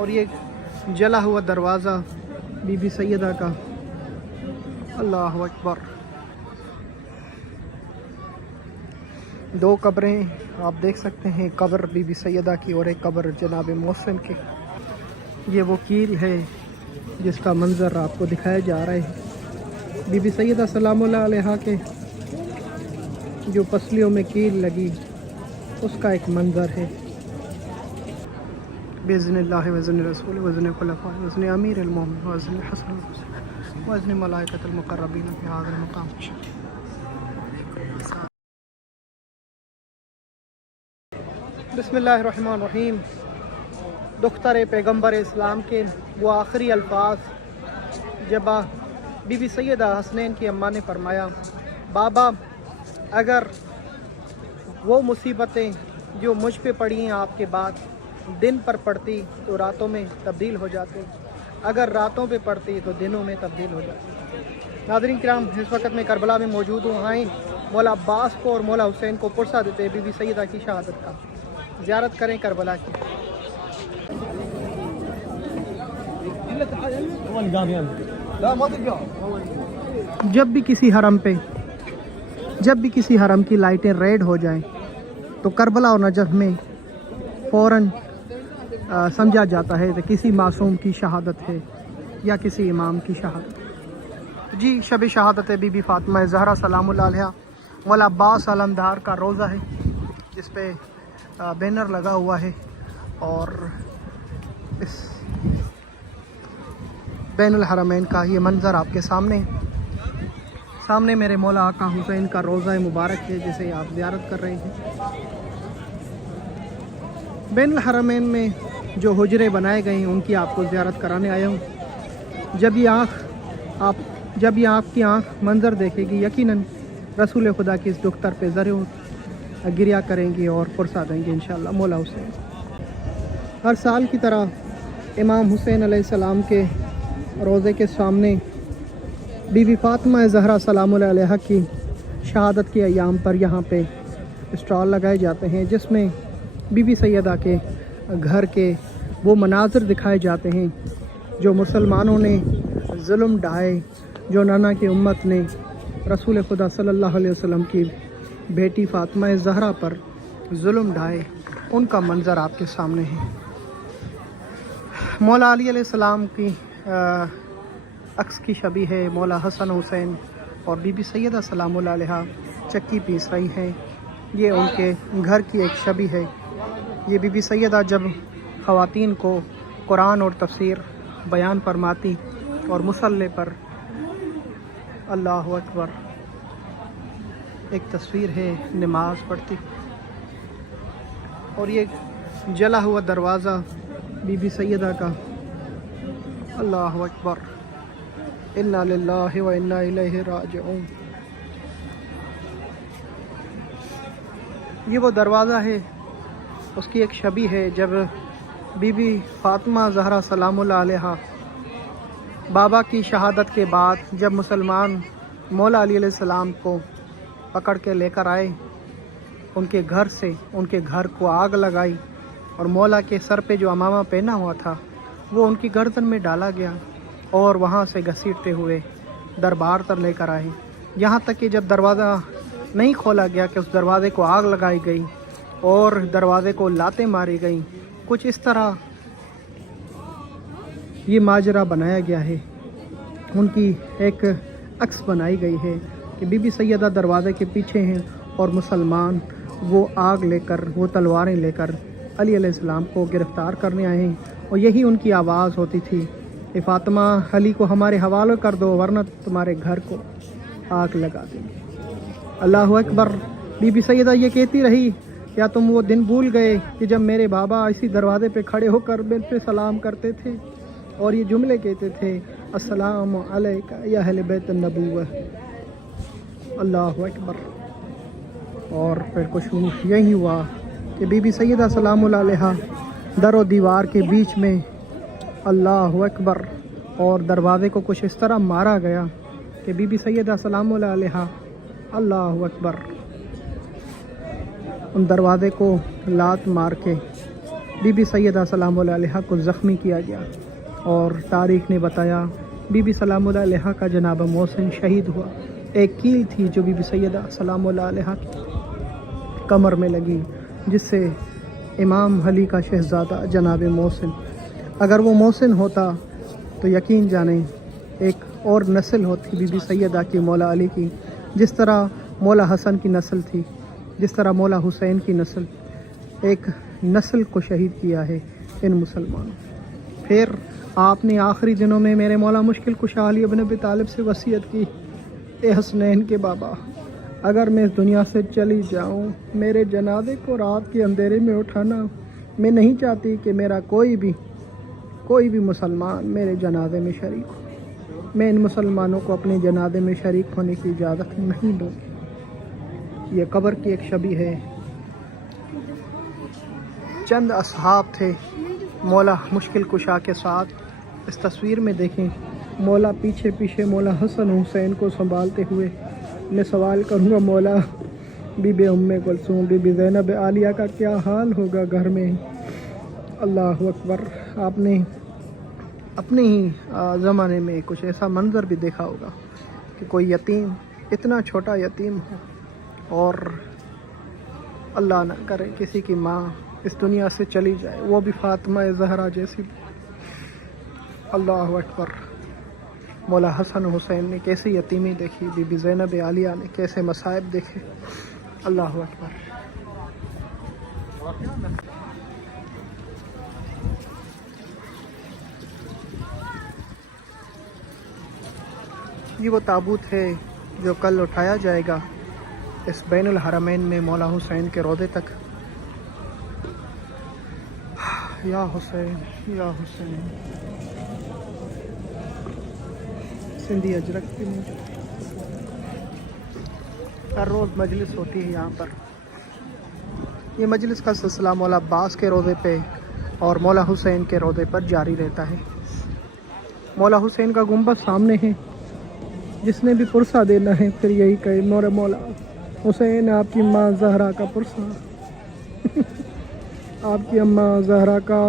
اور یہ جلا ہوا دروازہ بی بی سیدہ کا، اللہ اکبر۔ دو قبریں آپ دیکھ سکتے ہیں، قبر بی بی سیدہ کی اور ایک قبر جناب محسن کی۔ یہ وہ کیل ہے جس کا منظر آپ کو دکھایا جا رہا ہے، بی بی سیدہ سلام اللہ علیہا کے جو پسلیوں میں کیل لگی اس کا ایک منظر ہے۔ بِإِذْنِ اللَّهِ وَإِذْنِ رَسُولِهِ وَإِذْنِ خُلَفَائِهِ وَإِذْنِ أَمِيرِ الْمُؤْمِنِينَ وَإِذْنِ الْحَسَنِ الْبَصْرِ وَإِذْنِ مَلَائِكَةِ الْمُقَرَّبِينَ فِي هَذَا الْمَقَامِ۔ بسم اللہ الرحمن الرحیم۔ دختر پیغمبر اسلام کے وہ آخری الفاظ جب بی بی سیدہ حسنین کی اماں نے فرمایا، بابا اگر وہ مصیبتیں جو مجھ پہ پڑی ہیں آپ کے بعد دن پر پڑتی تو راتوں میں تبدیل ہو جاتے، اگر راتوں پہ پڑتی تو دنوں میں تبدیل ہو جاتی۔ ناظرین کرام، اس وقت میں کربلا میں موجود ہوں، آئیں مولا عباس کو اور مولا حسین کو پرسہ دیتے بی بی سیدہ کی شہادت کا، زیارت کریں کربلا کی۔ جب بھی کسی حرم کی لائٹیں ریڈ ہو جائیں تو کربلا اور نجف میں فوراً سمجھا جاتا ہے کہ کسی معصوم کی شہادت ہے یا کسی امام کی شہادت۔ جی، شب شہادت بی بی فاطمہ زہرا سلام اللہ علیہا، مولا عباس علمدار کا روضہ ہے جس پہ بینر لگا ہوا ہے، اور اس بین الحرمین کا یہ منظر آپ کے سامنے میرے مولا آقا حسین کا روضہ مبارک ہے جسے آپ زیارت کر رہے ہیں۔ بین الحرمین میں جو حجرے بنائے گئے ہیں ان کی آپ کو زیارت کرانے آیا ہوں۔ جب یہ آپ کی آنکھ منظر دیکھے گی یقیناً رسول خدا کی اس دختر پہ ضرور گریا کریں گی اور پرسہ دیں گے انشاءاللہ مولا حسین۔ ہر سال کی طرح امام حسین علیہ السلام کے روضے کے سامنے بی بی فاطمہ زہرا سلام اللہ علیہا کی شہادت کے ایام پر یہاں پہ اسٹال لگائے جاتے ہیں جس میں بی بی سیدہ کے گھر کے وہ مناظر دکھائے جاتے ہیں جو مسلمانوں نے ظلم ڈھائے، جو نانا کی امت نے رسول خدا صلی اللہ علیہ وسلم کی بیٹی فاطمہ زہرا پر ظلم ڈھائے، ان کا منظر آپ کے سامنے ہے۔ مولا علی علیہ السلام کی عکس کی شبیہ ہے، مولا حسن حسین اور بی بی سیدہ سلام اللہ علیہا چکی پیس رہی ہیں، یہ ان کے گھر کی ایک شبیہ ہے۔ یہ بی بی سیدہ جب خواتین کو قرآن اور تفسیر بیان فرماتی اور مصلی پر اللہ اکبر ایک تصویر ہے نماز پڑھتی، اور یہ جلا ہوا دروازہ بی بی سیدہ کا، اللہ اکبر، انا للہ و انا الیہ راجعون۔ یہ وہ دروازہ ہے، اس کی ایک شبیہ ہے جب بی بی فاطمہ زہرا سلام اللہ علیہا بابا کی شہادت کے بعد جب مسلمان مولا علی علیہ السلام کو پکڑ کے لے کر آئے، ان کے گھر سے ان کے گھر کو آگ لگائی، اور مولا کے سر پہ جو امامہ پہنا ہوا تھا وہ ان کی گردن میں ڈالا گیا، اور وہاں سے گھسیٹتے ہوئے دربار تک لے کر آئے، یہاں تک کہ جب دروازہ نہیں کھولا گیا کہ اس دروازے کو آگ لگائی گئی اور دروازے کو لاتیں ماری گئیں۔ کچھ اس طرح یہ ماجرا بنایا گیا ہے، ان کی ایک عکس بنائی گئی ہے کہ بی بی سیدہ دروازے کے پیچھے ہیں اور مسلمان وہ آگ لے کر، وہ تلواریں لے کر علی علیہ السلام کو گرفتار کرنے آئے ہیں، اور یہی ان کی آواز ہوتی تھی کہ فاطمہ علی کو ہمارے حوالے کر دو ورنہ تمہارے گھر کو آگ لگا دیں گے۔ اللہ اکبر۔ بی بی سیدہ یہ کہتی رہی، کیا تم وہ دن بھول گئے کہ جب میرے بابا اسی دروازے پہ کھڑے ہو کر میرے پہ سلام کرتے تھے اور یہ جملے کہتے تھے، السلام علیکہ یا اہل بیت النبوہ، اللہ اکبر۔ اور پھر کچھ یہی ہوا کہ بی بی سیدہ سلام اللہ علیہا در و دیوار کے بیچ میں، اللہ اکبر، اور دروازے کو کچھ اس طرح مارا گیا کہ بی بی سیدہ سلام اللہ علیہا، اللہ اکبر، ان دروازے کو لات مار کے بی بی سیدہ سلام اللہ علیہا کو زخمی کیا گیا، اور تاریخ نے بتایا بی بی سلام اللہ علیہا کا جناب محسن شہید ہوا۔ ایک کیل تھی جو بی بی سیدہ سلام اللہ علیہا کی کمر میں لگی، جس سے امام علی کا شہزادہ جناب محسن، اگر وہ محسن ہوتا تو یقین جانیں ایک اور نسل ہوتی بی بی سیدہ کی، مولا علی کی، جس طرح مولا حسن کی نسل تھی، جس طرح مولا حسین کی نسل، ایک نسل کو شہید کیا ہے ان مسلمانوں۔ پھر آپ نے آخری دنوں میں میرے مولا مشکل کشا علی ابن ابی طالب سے وصیت کی، اے حسنین کے بابا، اگر میں اس دنیا سے چلی جاؤں، میرے جنازے کو رات کے اندھیرے میں اٹھانا، میں نہیں چاہتی کہ میرا کوئی بھی مسلمان میرے جنازے میں شریک ہو۔ میں ان مسلمانوں کو اپنے جنازے میں شریک ہونے کی اجازت نہیں دوں گی۔ یہ قبر کی ایک شبیہ ہے۔ چند اصحاب تھے مولا مشکل کشا کے ساتھ، اس تصویر میں دیکھیں مولا پیچھے پیچھے مولا حسن حسین کو سنبھالتے ہوئے۔ میں سوال کروں گا مولا بی بی ام کلثوم، بی بی زینب عالیہ کا کیا حال ہوگا گھر میں؟ اللہ اکبر۔ آپ نے اپنے ہی زمانے میں کچھ ایسا منظر بھی دیکھا ہوگا کہ کوئی یتیم، اتنا چھوٹا یتیم ہو، اور اللہ نہ کرے کسی کی ماں اس دنیا سے چلی جائے، وہ بھی فاطمہ زہرا جیسی۔ اللہ اکبر۔ مولا حسن حسین نے کیسی یتیمی دیکھی، بی بی زینب عالیہ نے کیسے مصائب دیکھے۔ اللہ اکبر۔ یہ وہ تابوت ہے جو کل اٹھایا جائے گا اس بین الحرمین میں مولا حسین کے روضے تک۔ یا حسین یا حسین۔ سندھی اجرک بھی موجود، ہر روز مجلس ہوتی ہے یہاں پر۔ یہ مجلس کا سلسلہ مولا عباس کے روضے پہ اور مولا حسین کے روضے پر جاری رہتا ہے۔ مولا حسین کا گنبد سامنے ہے، جس نے بھی پرسہ دینا ہے پھر یہی کہے مولا حسین آپ کی ماں زہرا کا پرسہ، آپ کی اماں زہرا کا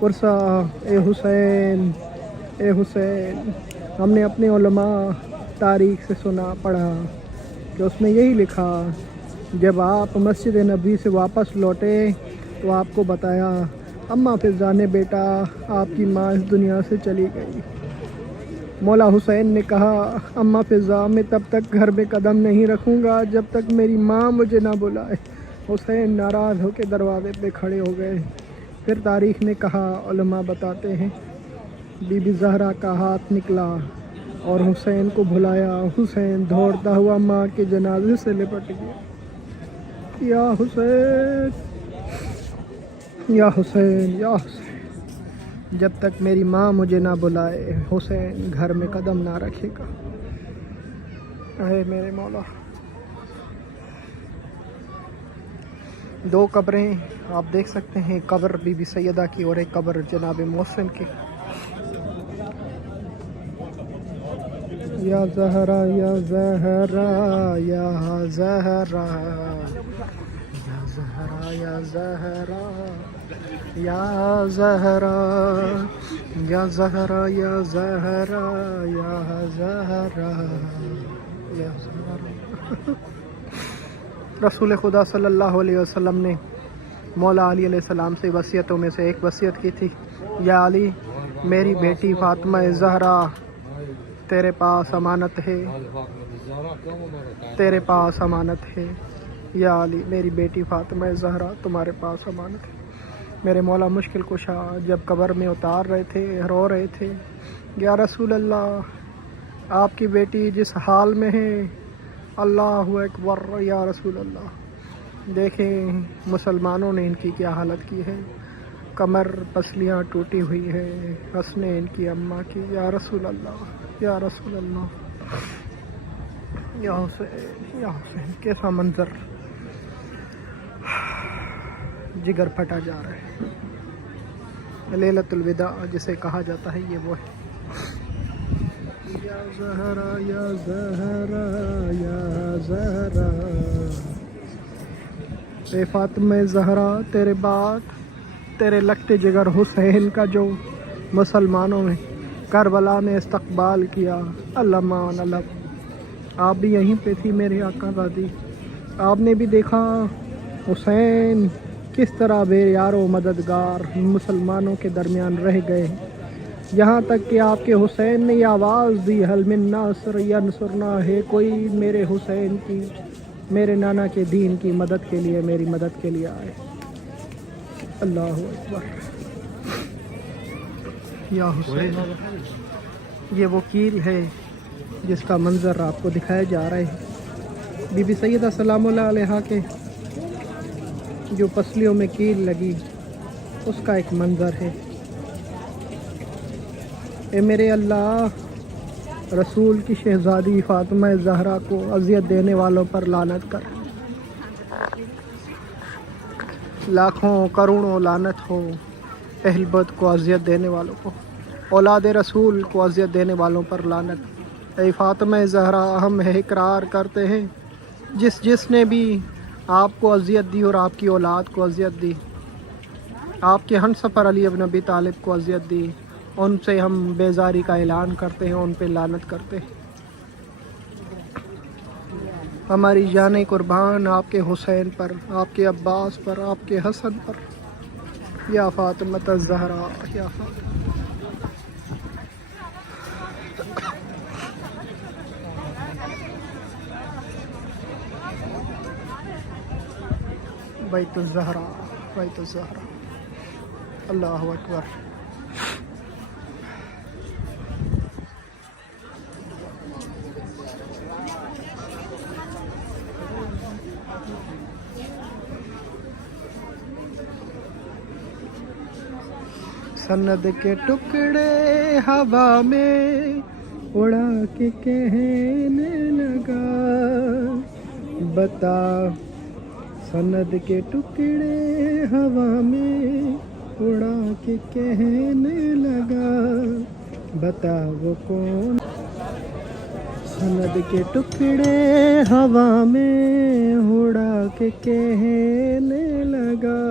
پرسہ، اے حسین اے حسین۔ ہم نے اپنے علماء تاریخ سے سنا پڑھا کہ اس میں یہی لکھا، جب آپ مسجد نبی سے واپس لوٹے تو آپ کو بتایا اماں فضا نے بیٹا آپ کی ماں اس دنیا سے چلی گئی۔ مولا حسین نے کہا اماں فضا میں تب تک گھر میں قدم نہیں رکھوں گا جب تک میری ماں مجھے نہ بلائے۔ حسین ناراض ہو کے دروازے پہ کھڑے ہو گئے۔ پھر تاریخ نے کہا، علماء بتاتے ہیں، بی بی زہرا کا ہاتھ نکلا اور حسین کو بھلایا۔ حسین دوڑتا ہوا ماں کے جنازے سے لپٹ گیا۔ یا حسین یا حسین یا حسین، جب تک میری ماں مجھے نہ بلائے حسین گھر میں قدم نہ رکھے گا۔ اے میرے مولا۔ دو قبریں آپ دیکھ سکتے ہیں، قبر بی بی سیدہ کی اور ایک قبر جناب محسن کی۔ یا زہرا یا زہرا یا زہرا یا زہرا یا زہرا یا زہرا یا زہرا یا زہرا یا زہرا یا زہرا۔ رسول خدا صلی اللہ علیہ وسلم نے مولا علی علیہ السلام سے وصیتوں میں سے ایک وصیت کی تھی، یا علی میری بیٹی فاطمہ زہرا تیرے پاس امانت ہے، تیرے پاس امانت ہے۔ یا علی میری بیٹی فاطمہ زہرا تمہارے پاس امانت ہے۔ میرے مولا مشکل کشا جب قبر میں اتار رہے تھے، رو رہے تھے، یا رسول اللہ آپ کی بیٹی جس حال میں ہے، اللہ اکبر، یا رسول اللہ دیکھیں مسلمانوں نے ان کی کیا حالت کی ہے، کمر پسلیاں ٹوٹی ہوئی ہے، حسنین کی اماں کی، یا رسول اللہ یا رسول اللہ، یا حسین یا حسین۔ کیسا منظر، جگر پھٹا جا رہا ہے۔ لیلۃ الوداع جسے کہا جاتا ہے یہ وہ ہے۔ یا زہرا یا زہرا یا زہرا، اے فاطمہ زہرا تیرے بعد تیرے لگتے جگر حسین کا جو مسلمانوں نے کربلا میں استقبال کیا، علمان علم، آپ بھی یہیں پہ تھی میرے آقا دادی، آپ نے بھی دیکھا حسین کس طرح بے یار و مددگار مسلمانوں کے درمیان رہ گئے، یہاں تک کہ آپ کے حسین نے یہ آواز دی، حل من ناصر ینصرنا، ہے کوئی میرے حسین کی، میرے نانا کے دین کی مدد کے لیے، میری مدد کے لیے آئے۔ اللہ اکبر۔ یا حسین، یہ وہ کیل ہے جس کا منظر آپ کو دکھایا جا رہا ہے، بی بی سیدہ سلام اللہ علیہا کے جو پسلیوں میں کیل لگی اس کا ایک منظر ہے۔ اے میرے اللہ، رسول کی شہزادی فاطمہ زہرا کو اذیت دینے والوں پر لعنت کر، لاکھوں کروڑوں لعنت ہو اہل بد کو اذیت دینے والوں کو، اولاد رسول کو اذیت دینے والوں پر لعنت۔ اے فاطمہ زہرا، ہم اقرار کرتے ہیں جس نے بھی آپ کو اذیت دی اور آپ کی اولاد کو اذیت دی، آپ کے ہمسفر علی بن ابی طالب کو اذیت دی، ان سے ہم بیزاری کا اعلان کرتے ہیں، ان پہ لعنت کرتے ہیں۔ ہماری جانیں قربان آپ کے حسین پر، آپ کے عباس پر، آپ کے حسن پر، یا فاطمہ الزہرا، یا فاطمہ۔ بیت الزہرا، بیت الزہرا، اللہ اکبر۔ سند کے ٹکڑے ہوا میں اڑا کے کہنے لگا، بتا، سند کے ٹکڑے ہوا میں اڑا کے کہنے لگا، بتا وہ کون، سند کے ٹکڑے ہوا میں اڑا کے کہنے لگا،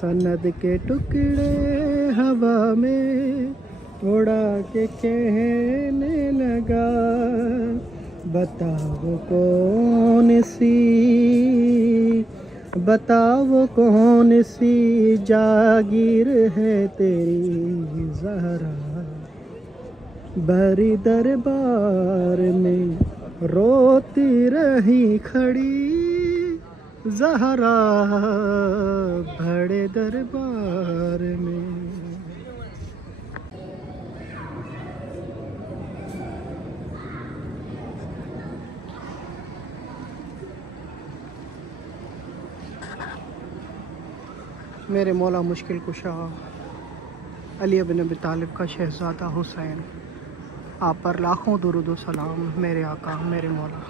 سند کے ٹکڑے ہوا میں اڑا کے کہنے لگا، بتا وہ کون سی، بتا وہ کون سی جاگیر ہے تیری زہرا، بھری دربار میں روتی رہی کھڑی زہرا، بڑے دربار میں۔ میرے مولا مشکل کشا علی بن ابی طالب کا شہزادہ حسین، آپ پر لاکھوں درود و سلام میرے آقا، میرے مولا۔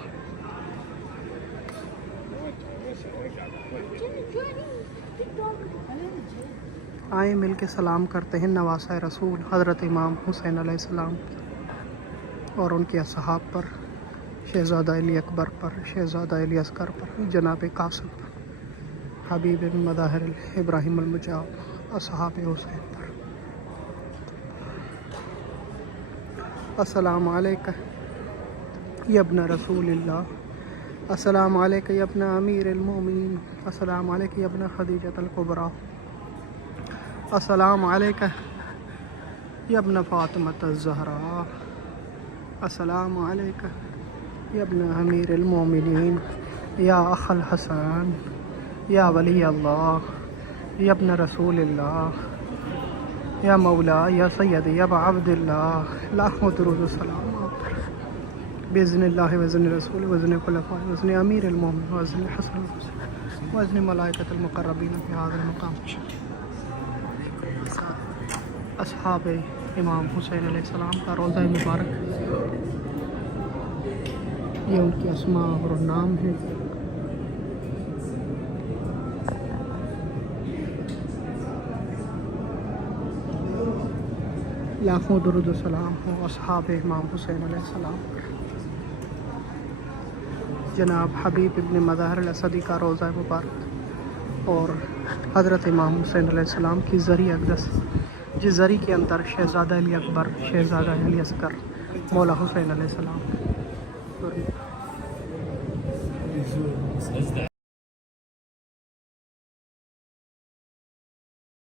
آئیں مل کے سلام کرتے ہیں نواسہ رسول حضرت امام حسین علیہ السلام اور ان کے اصحاب پر، شہزادہ علی اکبر پر، شہزادہ علی اصغر پر، جناب قاسم پر، حبیب مظاہر ابراہیم المجاب، اصحاب حسین پر۔ السلام علیکہ یا ابن رسول اللہ، السلام علیکہ یا ابن امیر المومنین، السلام علیکہ یا ابن خدیجۃ الکبریٰ، السلام علیکہ یا ابن فاطمہ الزہرا، السلام علیکہ یا ابن امیر المومنین، یا اخ الحسن، یا ولی اللہ، یا ابن رسول اللہ، یا مولا، یا سیدی، یا ابا عبد اللہ، لاکھوں درود و سلام آپ پر، بإذن اللہ وإذن رسول وإذن خلفاء وإذن امیر المومنین وإذن حسن وإذن ملائکۃ المقربین فی ھذا المقام، اصحاب امام حسین علیہ السلام کا روضہ مبارک، یہ ان کی اسماء اور نام ہے۔ لاکھوں درود و سلام ہو اصحاب امام حسین علیہ السلام پر۔ جناب حبیب ابن مظاہر الاسدی کا روضہ مبارک اور حضرت امام حسین علیہ السلام کی زری اقدس، جس زری کے اندر شہزادہ علی اکبر، شہزادہ علی اصغر، مولا حسین علیہ السلام